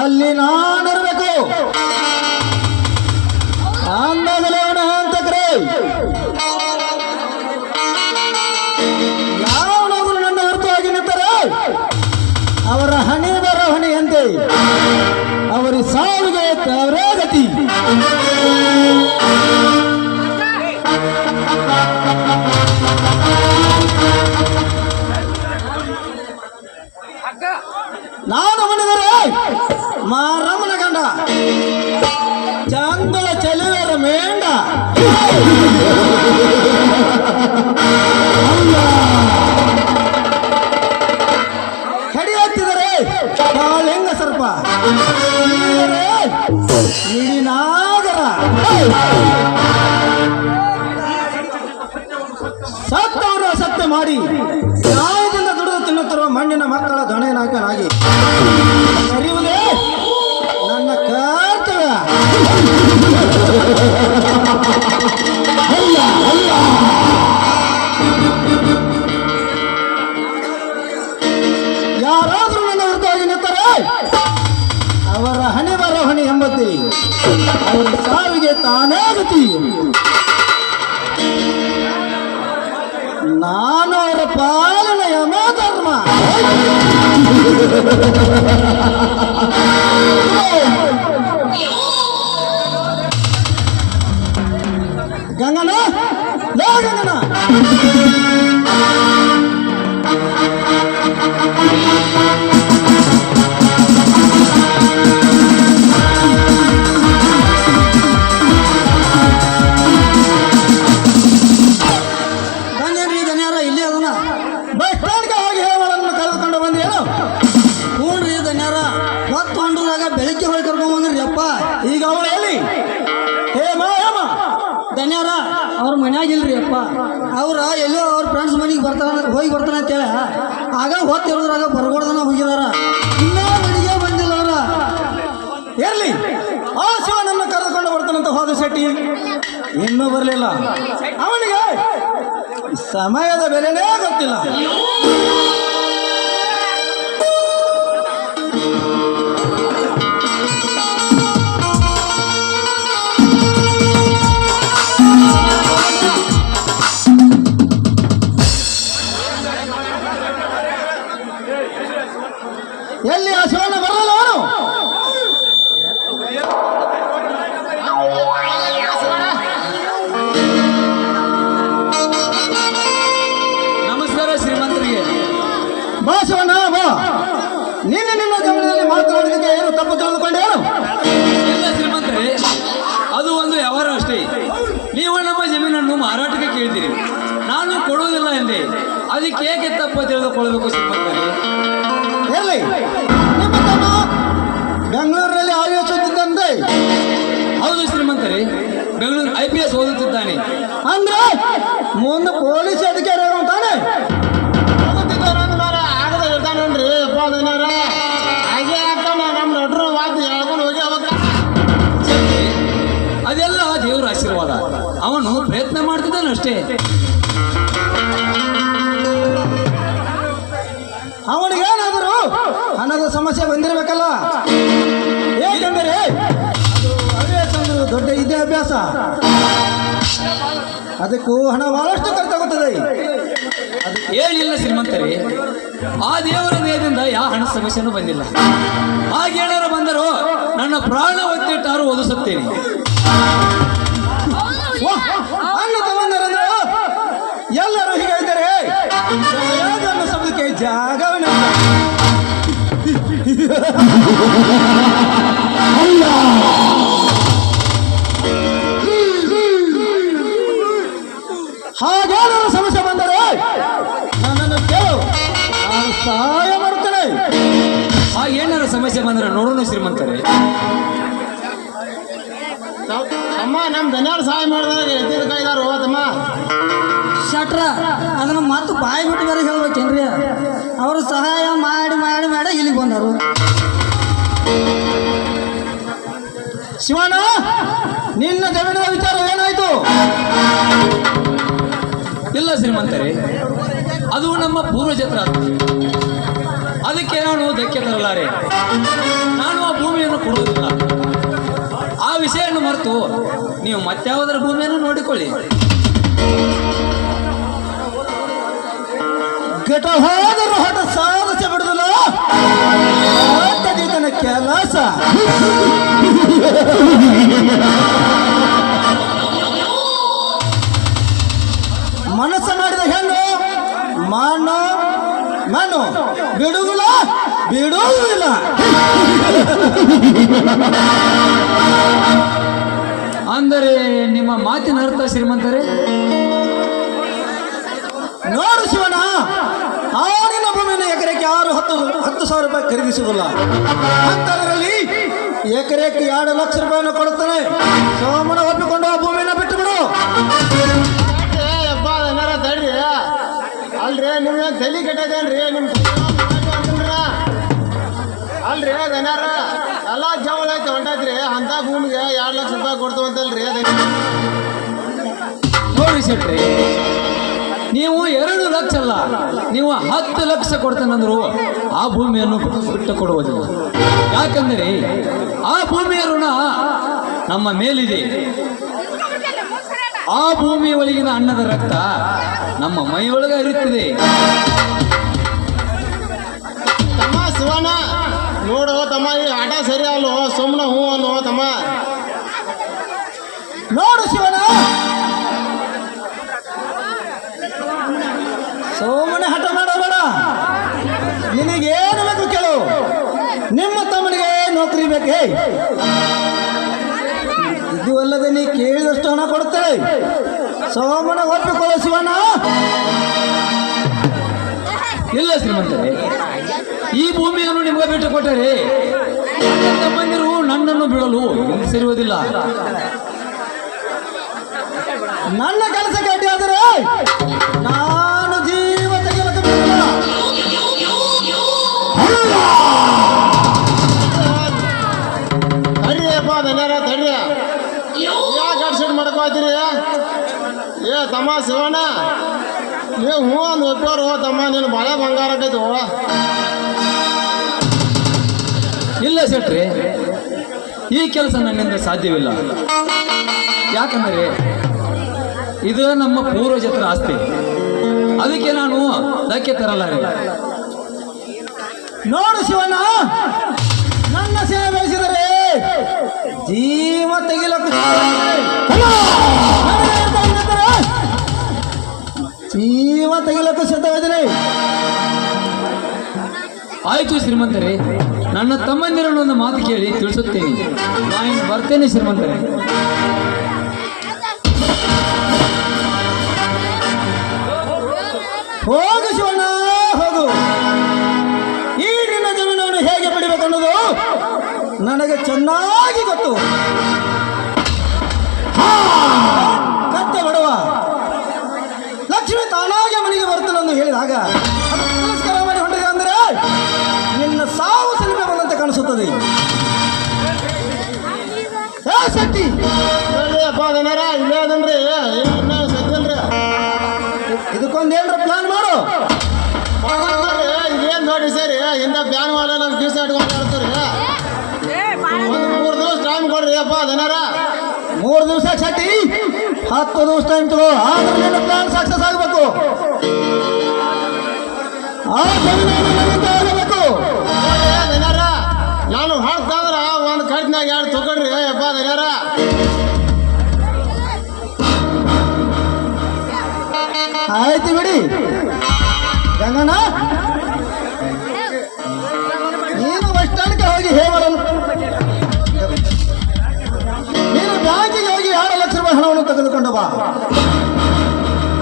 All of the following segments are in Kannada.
ಅಲ್ಲಿ ನಾನಿರ್ಬೇಕು. ಅಂದಾಗಲೇ ಅವನ ಹಂತಕ್ರೆ ಯಾವನಾದರೂ ನನ್ನ ಹೊರತಾಗಿ ನಿಂತರೆ ಅವರ ಹಣೆ ಬರೋ ಹಣೆಯಂತೆ ಅವರ ಸಾವಿಗೆ ಅವರೇ ಗತಿ. ನಾನು ಮಣಿದರೆ ಮಾರಮ್ಮನ ಗಂಡ ಚಂದಳ ಚೆಲುವರ ಮೇಂಡ ಕಡಿಯುತ್ತಿದರೆ ಕಾಳಿಂಗ ಸರ್ಪ ಇಡೀ ನಾಗರ ಸತ್ತವರು ಸತ್ಯ ಮಾಡಿ ನ್ಯಾಯದಿಂದ ದುಡಿದು ತಿನ್ನುತ್ತಿರುವ ಮಣ್ಣಿನ ಮಕ್ಕಳ ದೊಣೆನಾಯಕನಾಗಿ ಕರೆಯುವುದೇ ನನ್ನ ಕರ್ತವ್ಯ. ಯಾರಾದರೂ ನನ್ನ ಹೊರತಾಗಿ ನಿಂತರೆ ಅವರ ಹಣೆ ಬರ ಹಣೆ ಎಂಬತ್ತಿ ಅವರ ಸಾವಿಗೆ ತಾನೇ ಗತಿ. ನಾನು ಅವರ ಪಾಲನ ಯಮ ಧರ್ಮ. ಗಂಗನ ಲೋ ಗಂಗನ ಬೆಳಗ್ಗೆ ಹೋಗಿ ಕರ್ಕೊಂಡ್ ಬಂದ್ರಿ ಅಪ್ಪ. ಈಗ ಅವಳು ಎಲ್ಲಿ? ಹೇ ಮಾಯಮ್ಮ ಧನ್ಯಾರ ಅವ್ರ ಮನ್ಯಾಗಿಲ್ರಿ ಅಪ್ಪ. ಅವ್ರ ಎಲ್ಲೋ ಅವ್ರ ಫ್ರೆಂಡ್ಸ್ ಮನೆಗೆ ಹೋಗಿ ಬರ್ತಾನೆ ಅಂತೇಳಿ ಆಗ ಹೊತ್ತಿರೋದ್ರಾಗ ಬರ್ಗೊಡ್ದನ ಹೋಗಿದಾರ. ಇನ್ನೂ ಮನೆಗೆ ಬಂದಿಲ್ಲ ಅವ್ರ. ಇರ್ಲಿ, ಆ ಶಿವ ನನ್ನ ಕರೆದುಕೊಂಡು ಬರ್ತಾನಂತ ಹೋದ ಶೆಟ್ಟಿ ಇನ್ನೂ ಬರಲಿಲ್ಲ. ಅವನಿಗೆ ಸಮಯದ ಬೆಲೆನೇ ಗೊತ್ತಿಲ್ಲ. ಎಲ್ಲಿ ಆ ಶಿವನ ಬರಲ್ಲ ಅವನು? ನಮಸ್ಕಾರ ಶ್ರೀಮಂತರಿಗೆ. ಬಾ ಶಿವಣ್ಣ ಬಾ. ನಿನ್ನ ಜಮೀನಿನಲ್ಲಿ ಮಾತನಾಡಿದಕ್ಕೆ ಏನು ತಪ್ಪು ತಿಳಿದುಕೊಂಡೇನು? ಎಲ್ಲ ಶ್ರೀಮಂತರೇ, ಅದು ಒಂದು ವ್ಯವಹಾರ ಅಷ್ಟೇ. ನೀವು ನಮ್ಮ ಜಮೀನನ್ನು ಮಾರಾಟಕ್ಕೆ ಕೇಳಿದಿರಿ, ನಾನು ಕೊಡುವುದಿಲ್ಲ ಎಂದೆ. ಅದಕ್ಕೆ ಏಕೆ ತಪ್ಪು ತಿಳಿದುಕೊಳ್ಳಬೇಕು ಶ್ರೀಮಂತರೇ? ಇರಲಿ, ನಿಮ್ಮ ತಮ್ಮ ಬೆಂಗಳೂರಿನಲ್ಲಿ ಆಯೋಜಿಸುತ್ತಿದ್ದಂತೆ. ಹೌದು ಶ್ರೀಮಂತರೇ, ಬೆಂಗಳೂರು IPS ಓದುತ್ತಿದ್ದಾನೆ. ಅಂದ್ರೆ ಮುಂದೆ ಪೊಲೀಸ್ ಅಧಿಕಾರಿ ತಾನೆ ಆಗದ ಇರ್ತಾನನ್ರಿ ಹಾಗೆ ಆಗ್ತಾನೆ. ನಮ್ಮ ನಡ್ರು ವಾದ ಹೇಳ್ಕೊಂಡು ಹೋಗಿ ಅವಾಗ ಅದೆಲ್ಲ ದೇವರ ಆಶೀರ್ವಾದ. ಅವನು ಪ್ರಯತ್ನ ಮಾಡ್ತಿದ್ದಾನೆ ಅಷ್ಟೇ. ಅವನಿಗೇನಾದರೂ ಹಣದ ಸಮಸ್ಯೆ ಬಂದಿರಬೇಕಲ್ಲ. ಏಕೆಂದರೆ ಅದು ದೊಡ್ಡ ವಿದ್ಯಾಭ್ಯಾಸ, ಅದಕ್ಕೂ ಹಣ ಬಹಳಷ್ಟು ಖರ್ಚಾಗುತ್ತದೆ. ಏನಿಲ್ಲ ಶ್ರೀಮಂತರೇ, ಆ ದೇವರ ದಯದಿಂದ ಯಾವ ಹಣ ಸಮಸ್ಯೆನೂ ಬಂದಿಲ್ಲ. ಹಾಗೇನಾರು ಬಂದರೂ ನನ್ನ ಪ್ರಾಣ ಒತ್ತಿಟ್ಟಾರು ಓದಿಸುತ್ತೇನೆ. ಅಣ್ಣ ತಮ್ಮಂದರಂದ್ರೆ ಎಲ್ಲರೂ ಹೀಗೆ ಇದ್ದಾರೆ. ಶಬ್ದಕ್ಕೆ ಜಾಗವೇ ಹಾಗೇನಾದ್ರು ಸಮಸ್ಯೆ ಬಂದರೆ ನನ್ನನ್ನು ಕೇಳು, ನಾನು ಸಹಾಯ ಮಾಡುತ್ತೇನೆ. ಹಾಗೇನಾರು ಸಮಸ್ಯೆ ಬಂದರೆ ನೋಡೋಣ ಶ್ರೀಮಂತರೇ. ತಮ್ಮ ನಮ್ಮ ಧನ್ಯಾಳು ಸಹಾಯ ಮಾಡಿದಾಗ ಎತ್ತಿದ ಕೈದಾರು ತಮ್ಮ ಶಟ್ರ ಅದನ್ನ ಮತ್ತೆ ಬಾಯಿ ಬಿಟ್ಟು ಬೇರೆ ಹೇಳ್ಬೇಕೇನ್ರಿ? ಅವರು ಸಹಾಯ ಮಾಡಿ ಮಾಡಿ ಮಾಡಿ ಇಲ್ಲಿಗೆ ಬಂದರು. ಶಿವಣ್ಣ, ನಿನ್ನ ಜಮೀನಿನ ವಿಚಾರ ಏನಾಯ್ತು? ಇಲ್ಲ ಶ್ರೀಮಂತರೇ, ಅದು ನಮ್ಮ ಪೂರ್ವಜತ್ರ. ಅದಕ್ಕೆ ನಾನು ಧಕ್ಕೆ ತರಲಾರೆ. ನಾನು ಆ ವಿಷಯವನ್ನು ಮರೆತು ನೀವು ಮತ್ಯಾವುದರ ಭೂಮಿಯನ್ನು ನೋಡಿಕೊಳ್ಳಿ. ಘಟ ಹೋದರೂ ಹಠ ಸಾಧಿಸಿ ಬಿಡುದಿಲ್ಲ ಜೀತನ ಕೆಲಸ. ಮನಸ್ಸ ಮಾಡಿದ ಹೆಣ್ಣು ಮಾನು ಮನು ಬಿಡುವುದಿಲ್ಲ ಬಿಡುವುದಿಲ್ಲ. ಅಂದರೆ ನಿಮ್ಮ ಮಾತಿನ ಅರ್ಥ ಶ್ರೀಮಂತರೇ? ನೋಡು ಶಿವನ, ಆಡಿನ ಭೂಮಿಯನ್ನು ಎಕರೆಗೆ 10,000 ರೂಪಾಯಿ ಖರೀದಿಸುವುದಿಲ್ಲ. ಅಂತದ್ರಲ್ಲಿ ಎಕರೆಗೆ 2 ಲಕ್ಷ ರೂಪಾಯಿಯನ್ನು ಕೊಡುತ್ತಾನೆ. ಸೋಮನ ಒಪ್ಪಿಕೊಂಡು ಆ ಭೂಮಿಯನ್ನು ಬಿಟ್ಟು ಬಿಡು. ಅಪ್ಪ ಏನಾರ ತಡ್ರಿ. ಅಲ್ರಿ ನಿಮ್ಗೆ ತಲೆ ಕೆಟ್ಟದೇನ್ರಿ? ನಿಮ್ ಅಲ್ರಿ ಅದೇನಾರ ಎಲ್ಲ ಜವಳ ಐತೆ ಹೊಂಟೈತ್ರಿ. ಅಂತ ಭೂಮಿಗೆ 2 ಲಕ್ಷ ರೂಪಾಯಿ ಕೊಡ್ತಾವಂತಲ್ರಿ. ನೋಡ್ರಿ ಶೆಟ್ರಿ, ನೀವು 2 ಲಕ್ಷ ಅಲ್ಲ, ನೀವು 10 ಲಕ್ಷ ಕೊಡ್ತೇನೆಂದ್ರು ಆ ಭೂಮಿಯನ್ನು ಬಿಟ್ಟು ಕೊಡುವುದಿಲ್ಲ. ಯಾಕಂದರೆ ಆ ಭೂಮಿಯ ಋಣ ನಮ್ಮ ಮೇಲಿದೆ. ಆ ಭೂಮಿಯ ಒಳಗಿನ ಅನ್ನದ ರಕ್ತ ನಮ್ಮ ಮೈಯೊಳಗೆ ಹರಿಯುತ್ತಿದೆ. ತಮ್ಮ ಶಿವನ ನೋಡು ತಮ್ಮ, ಈ ಆಟ ಸರಿ ಅಲ್ಲೋ, ಸುಮ್ಮನೆ ಹೂ ಅನ್ನೋ ತಮ್ಮ. ನೋಡು ಶಿವನ, ಸೋಮನೆ ಹಠ ಮಾಡಬೇಡ. ನಿನಗೇನು ಬೇಕು ಕೇಳು. ನಿಮ್ಮ ತಮ್ಮನಿಗೆ ನೌಕರಿ ಬೇಕೇ? ಇದು ಅಲ್ಲದೆ ನೀ ಕೇಳಿದಷ್ಟು ಹಣ ಕೊಡುತ್ತೇವೆ. ಸೋಮನ ಒಪ್ಪಿಕೊಳ್ಳೋ ಶಿವನ. ಇಲ್ಲ ಶ್ರೀಮಂತರೇ, ಈ ಭೂಮಿಯನ್ನು ನಿಮಗೆ ಬಿಟ್ಟು ಕೊಟ್ಟರೆ ನನ್ನ ತಮ್ಮಂದಿರು ನನ್ನನ್ನು ಬಿಡಲು ಹಿಂಸಿರುವುದಿಲ್ಲ. ನನ್ನ ಕೆಲಸ ಗಟ್ಟಿ ಆದರೆ ನಾನು ಜೀವ ತೆಗೆಯಲು ಬಿಡುವುದಿಲ್ಲ. ತಡ್ರಿ ಅಪ್ಪ ಏನಾರ ತಡ್ರಿ. ಯಾಕೆ ಅಡ್ಸೆಟ್ ಮಾಡ್ಕೋತೀರಿ? ಏ ತಮ್ಮ ಶಿವಣ್ಣ, ನೀವು ಹೂ ಅಂದ್ ಒಪ್ಪೋರು ತಮ್ಮ, ನೀನು ಭಾಳ ಬಂಗಾರ ಆಕೈತು. ಇಲ್ಲ ಶೆಟ್ರಿ, ಈ ಕೆಲಸ ನನ್ನಿಂದ ಸಾಧ್ಯವಿಲ್ಲ. ಯಾಕಂದರೆ ಇದು ನಮ್ಮ ಪೂರ್ವಜತ್ರ ಆಸ್ತಿ. ಅದಕ್ಕೆ ನಾನು ಧಕ್ಕೆ ತರಲಾರೆ. ನೋಡು ಶಿವಣ್ಣ, ನನ್ನ ಸೇವೆ ಬಯಸಿದರೆ ಜೀವ ತೆಗಿಲಕ್ಕೆ ಜೀವ ತೆಗಿಲಕ್ಕೆ ಸಿದ್ಧವಿದ್ದೇನೆ. ಆಯ್ತು ಶ್ರೀಮಂತರೇ, ನನ್ನ ತಮ್ಮಂದಿರನ್ನು ಒಂದು ಮಾತು ಕೇಳಿ ತಿಳಿಸುತ್ತೇನೆ. ನಾನು ಬರ್ತೇನೆ ಶ್ರೀಮಂತರೇ. ಹೋಗು ಶಿವಣ್ಣ, ಹೋಗು. ಈ ನಿನ್ನ ಜಮೀನನ್ನು ಹೇಗೆ ಪಡಿಬೇಕು ಅನ್ನೋದು ನನಗೆ ಚೆನ್ನಾಗಿ ಗೊತ್ತು. ಕತ್ತೆ ಬಡವ ಲಕ್ಷ್ಮಿ ತಾನಾಗೆ ಮನೆಗೆ ಬರ್ತಾನೆಂದು ಹೇಳಿದಾಗ ನಮಸ್ಕಾರ ಮಾಡಿ ಹೊಂಟಿದೆ ಅಂದರೆ ನಿನ್ನ ಸಾವು ಸಲಿಮೆ ಬಂದಂತೆ ಕಾಣಿಸುತ್ತದೆ. ಶಕ್ತಿ ನೋಡ್ರಿ ಅಪ್ಪ ಏನಾರ ಇಲ್ಲೇ ಅದನ್ರಿ, ಇನ್ನೂ ಸಜ್ಜಲ್ರಿ. ಇದಕ್ಕೊಂದೇನ್ರ ಪ್ಲಾನ್ ಮಾಡು. ಇದೇನು ನೋಡಿ ಸರಿ, ಇಂಥ ಪ್ಲಾನ್ ಮಾಡೋ ನಮ್ಮ ದಿವಸ ಇಟ್ಕೊಂಡು ಹೇಳ್ತೀರಿ. ಒಂದು 3 ದಿವಸ ಟೈಮ್ ಕೊಡ್ರಿ ಅಪ್ಪ ಅದೇನಾರ. 3 ದಿವಸ ಶಕ್ತಿ, 10 ದಿವಸ ಟೈಮ್ ತಗೋ. ಆದ್ರೆ ನಿನ್ನ ಪ್ಲಾನ್ ಸಕ್ಸಸ್ ಆಗಬೇಕು. ಆ ಜಮೀನು ಆಗಬೇಕು. ಏನಾರ ನಾನು ಹಾಡ್ತಂದ್ರ ಒಂದು ಕಟ್ನಾಗ 2 ತಗೊಳ್ರಿ ಅಪ್ಪ ಅದೇನಾರ. ಆಯ್ತು ಬಿಡಿ ಗಂಗಣ್ಣ, ನೀನು ಬಸ್ ಸ್ಟ್ಯಾಂಡ್ಗೆ ಹೋಗಿ ಹೇಳಲು, ನೀನು ಬ್ಯಾಂಕಿಗೆ ಹೋಗಿ 2 ಲಕ್ಷ ರೂಪಾಯಿ ಹಣವನ್ನು ತೆಗೆದುಕೊಂಡು ಬಾ.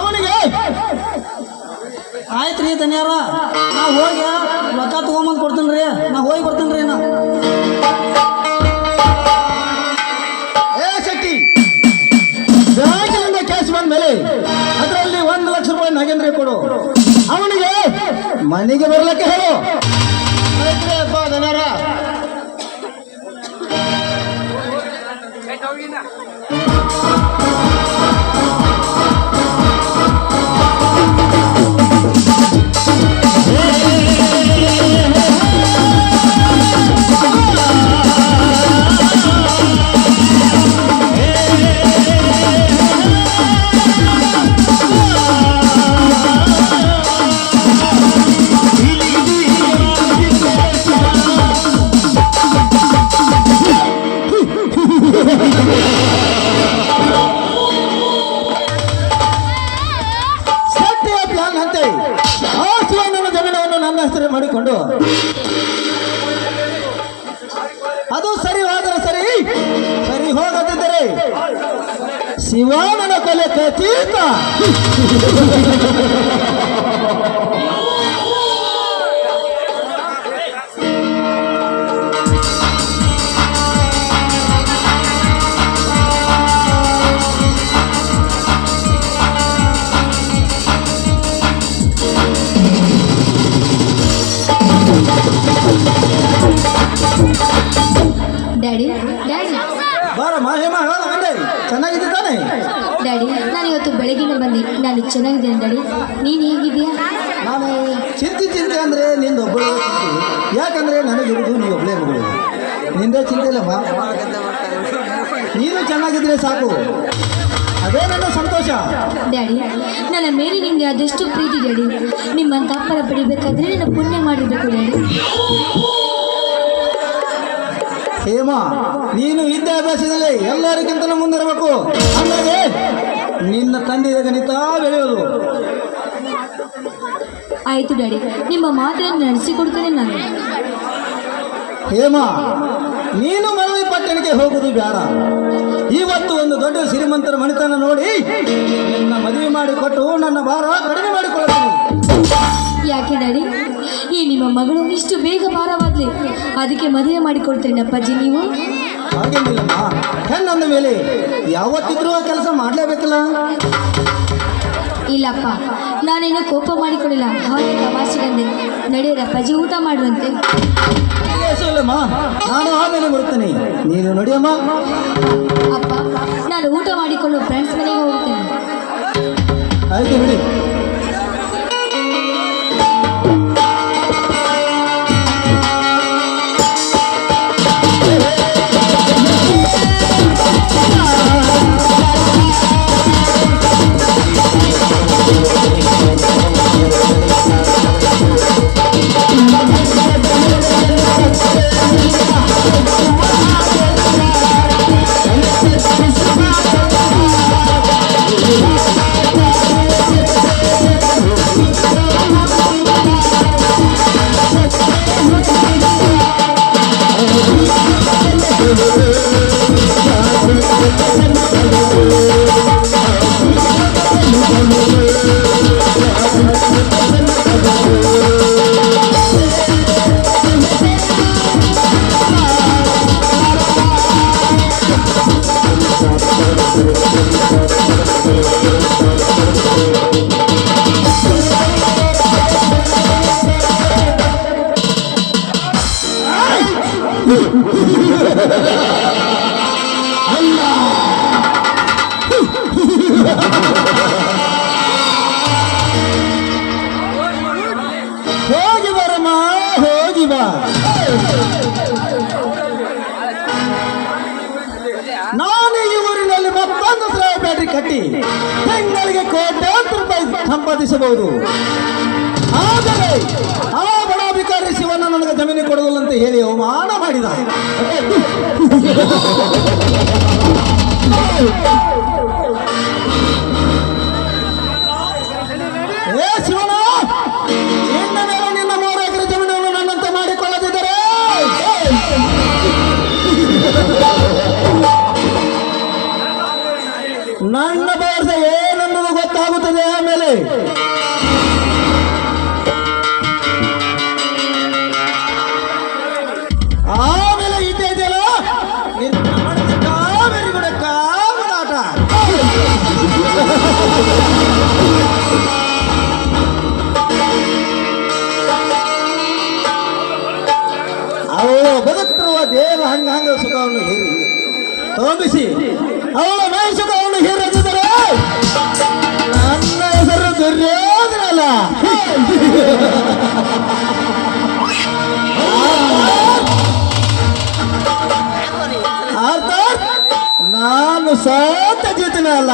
ಅವನಿಗೆ ಆಯ್ತು ರೀ ಧನ್ಯಾರ, ನಾ ಹೋಗಿ ರೊಕ್ಕ ತಗೊಂಬಂದು ಕೊಡ್ತೀನಿ ರೀ. ನಾ ಹೋಗಿ ಬರ್ತೀನಿ ರೀ. ನಾ ಶೆಟ್ಟಿ, ಬ್ಯಾಂಕಿನಿಂದ ಕ್ಯಾಶ್ ಬಂದ ಮೇಲೆ ಅದರಲ್ಲಿ 1 ಲಕ್ಷ ರೂಪಾಯಿ ನಾಗೇಂದ್ರ ಕೊಡು. ಅವನಿಗೆ ಮನೆಗೆ ಬರ್ಲಿಕ್ಕೆ ಹೇಳು. ಆಯ್ತ್ರಿ ಅಪ್ಪ ಅದೇನಾರ. ಶಿವಾನನ ಕೊಲೆ ಖಚಿತ. ಡ್ಯಾಡಿ ಡ್ಯಾಡಿ ಬಾರಮ್ಮ ಹೇಮ ಹೇಳ ಬಂದೆ, ಚೆನ್ನಾಗಿದೆ ತಾನೆ? ಡ್ಯಾಡಿ ನಾನು ಇವತ್ತು ಬೆಳಗಿನ ಬಂದೆ, ನಾನು ಚೆನ್ನಾಗಿದ್ದೇನೆ ಡ್ಯಾಡಿ, ನೀನು ಹೇಗಿದ್ದೀಯಾ? ನಾನು ಚಿಂತೆ ಅಂದ್ರೆ ನಿಂದ ಒಬ್ಬಳೇ ಚಿಂತೆ. ಯಾಕಂದ್ರೆ ನನಗಿರುವುದು ನೀವು ಒಬ್ಬಳೇ ಮಗಳು. ನಿಂದೇ ಚಿಂತೆ ಇಲ್ಲಮ್ಮ, ನೀನು ಚೆನ್ನಾಗಿದ್ರೆ ಸಾಕು, ಅದೇ ನನ್ನ ಸಂತೋಷ. ಡ್ಯಾಡಿ ನನ್ನ ಮೇಲೆ ನಿಮಗೆ ಅದೆಷ್ಟು ಪ್ರೀತಿ ಡ್ಯಾಡಿ, ನಿಮ್ಮಂತ ಅಪ್ಪರ ಪಡಿಬೇಕಾದ್ರೆ ನನ್ನ ಪುಣ್ಯ ಮಾಡಿರ್ಬೇಕು ಡ್ಯಾಡಿ. ಹೇಮ, ನೀನು ವಿದ್ಯಾಭ್ಯಾಸದಲ್ಲಿ ಎಲ್ಲರಿಗಿಂತಲೂ ಮುಂದಿರಬೇಕು, ಅಂದರೆ ನಿನ್ನ ತಂದೆಯ ಗಣಿತ ಬೆಳೆಯೋದು. ಆಯಿತು ಡ್ಯಾಡಿ, ನಿಮ್ಮ ಮಾತನ್ನು ನಡೆಸಿಕೊಡ್ತೇನೆ ನಾನು. ಹೇಮ, ನೀನು ಮರಳಿ ಪಟ್ಟಣಕ್ಕೆ ಹೋಗುವುದು ಬೇಡ. ಇವತ್ತು ಒಂದು ದೊಡ್ಡ ಶ್ರೀಮಂತರ ಮಣಿತನ ನೋಡಿ ನಿನ್ನ ಮದುವೆ ಮಾಡಿಕೊಟ್ಟು ನನ್ನ ಭಾರ ಕಡಿಮೆ ಮಾಡಿಕೊಳ್ಳುತ್ತೇನೆ. ಯಾಕೆ ಡ್ಯಾಡಿ, ಈ ನಿಮ್ಮ ಮಗಳು ಇಷ್ಟು ಬೇಗ ಭಾರವಾದ್ಲಿ, ಅದಕ್ಕೆ ಮದುವೆ ಮಾಡಿಕೊಡ್ತೇನೆ ಅಪ್ಪಾಜಿ ನೀವು. ಹಾಗೇನಿಲ್ಲಮ್ಮ, ಹೆಣ್ಣಂದ ಮೇಲೆ ಯಾವತ್ತಿದ್ರೂ ಆ ಕೆಲಸ ಮಾಡಲೇಬೇಕಲ್ಲ. ಇಲ್ಲಪ್ಪ, ನಾನೇನು ಕೋಪ ಮಾಡಿಕೊಳ್ಳಿಲ್ಲ, ಹಾಗೆ ತಮಾಷೆಗಂದೆ. ನಡೆಯರ ಅಪ್ಪಾಜಿ, ಊಟ ಮಾಡುವಂತೆ. ಇಲ್ಲಮ್ಮ, ನಾನು ಆಮೇಲೆ ಬರುತ್ತೇನೆ, ನೀನು ನಡಿಯಮ್ಮ. ಅಪ್ಪ, ನಾನು ಊಟ ಮಾಡಿಕೊಂಡು ಫ್ರೆಂಡ್ಸ್ ಮನೆಗೆ ಹೋಗ್ತೇನೆ. ಆಯ್ತು ಬಿಡಿ. ಹೋಗಿ ಬರಮ್ಮ, ಹೋಗಿ ಬಾ. ನಾನು ಈ ಊರಿನಲ್ಲಿ ಮತ್ತೊಂದು ಸ್ಲಾಬ್ ಬ್ಯಾಟ್ರಿ ಕಟ್ಟಿ ತಿಂಗಳಿಗೆ ಕೋಟ್ಯಾಂತರ ರೂಪಾಯಿ ಸಂಪಾದಿಸಬಹುದು. ಆದರೆ ಆ ಬಡ ಭಿಕಾರಿ ಶಿವನ ನನಗೆ ಜಮೀನು ಕೊಡುವುದಿಲ್ಲ ಅಂತ ಹೇಳಿ ಅವಮಾನ ಮಾಡಿದ. ಏ ಶಿವನ, ನಿನ್ನ ಮೇಲೆ ನಿನ್ನ 3 ಎಕರೆ ಜಮೀನನ್ನು ನನ್ನಂತೆ ಮಾಡಿಕೊಳ್ಳದಿದ್ದರೆ ನನ್ನ ಭರವಸೆ ಏನೆನ್ನುವುದು ಗೊತ್ತಾಗುತ್ತದೆ. ಆಮೇಲೆ ಇದ್ದೇ ಇದೆಯಲ್ಲ ನಿನ್ನ ಮಾಡಿದ ಕಾವೇರಿ ಕೂಡ ಕಾಮದಾಟ. ಅವಳು ಬದುಕಿರುವ ದೇವ ಹಂಗ ಸುಖವನ್ನು ಹೀರಿ ತೋಂಬಿಸಿ ಅವಳ ಮೈ ಸುಖವನ್ನು ಹೀರದಿದ್ದರೆ ನನ್ನ ಹೆಸರು ದುರ್ಯೋಧನ ಅಲ್ಲ. ಅರ್ಥಾತ್ ನಾನು ಸತ್ತ ಜೀತನ ಅಲ್ಲ.